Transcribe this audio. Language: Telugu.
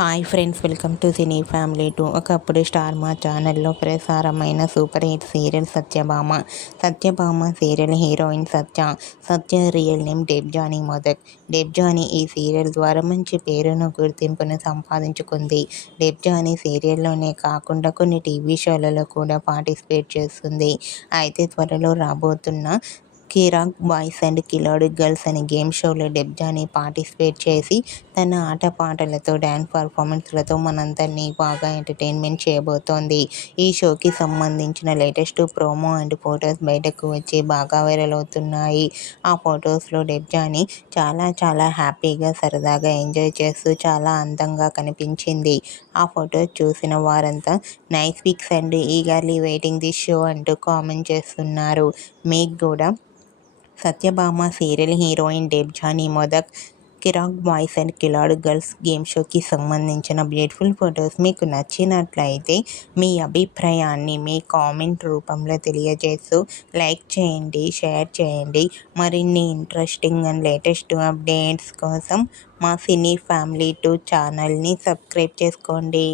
Hi friends, welcome to cine family 2. ఒకప్పుడు స్టార్ మా ఛానల్లో ప్రసారమైన super hit serial Satyabhama. Satyabhama serial heroine Satya real name Debjani Modak. Debjani ఈ సీరియల్ ద్వారా మంచి పేరును, గుర్తింపును సంపాదించుకుంది. డెబ్జానీ సీరియల్లోనే కాకుండా కొన్ని టీవీ షోలలో కూడా పార్టిసిపేట్ చేస్తుంది. అయితే త్వరలో రాబోతున్న కిరాక్ బాయ్స్ అండ్ కిలాడి గర్ల్స్ అనే గేమ్ షోలో డెబ్జానీ పార్టిసిపేట్ చేసి తన ఆటపాటలతో, డ్యాన్స్ పర్ఫార్మెన్స్లతో మనందరినీ బాగా ఎంటర్టైన్మెంట్ చేయబోతోంది. ఈ షోకి సంబంధించిన లేటెస్ట్ ప్రోమో అండ్ ఫొటోస్ బయటకు వచ్చి బాగా వైరల్ అవుతున్నాయి. ఆ ఫొటోస్లో డెబ్జానీ చాలా హ్యాపీగా, సరదాగా ఎంజాయ్ చేస్తూ చాలా అందంగా కనిపించింది. ఆ ఫొటోస్ చూసిన వారంతా nice pics and eagerly waiting this show అంటూ కామెంట్ చేస్తున్నారు. మీకు కూడా Satyabhama serial heroine Debjani Modak Kiraak boys and Khiladi girls game షోకి సంబంధించిన బ్యూటిఫుల్ ఫొటోస్ మీకు నచ్చినట్లయితే మీ అభిప్రాయాన్ని మీ కామెంట్ రూపంలో తెలియజేస్తూ లైక్ చేయండి, షేర్ చేయండి. మరిన్ని ఇంట్రెస్టింగ్ అండ్ లేటెస్ట్ అప్డేట్స్ కోసం మా సినీ ఫ్యామిలీ 2 ఛానల్ని సబ్స్క్రైబ్ చేసుకోండి.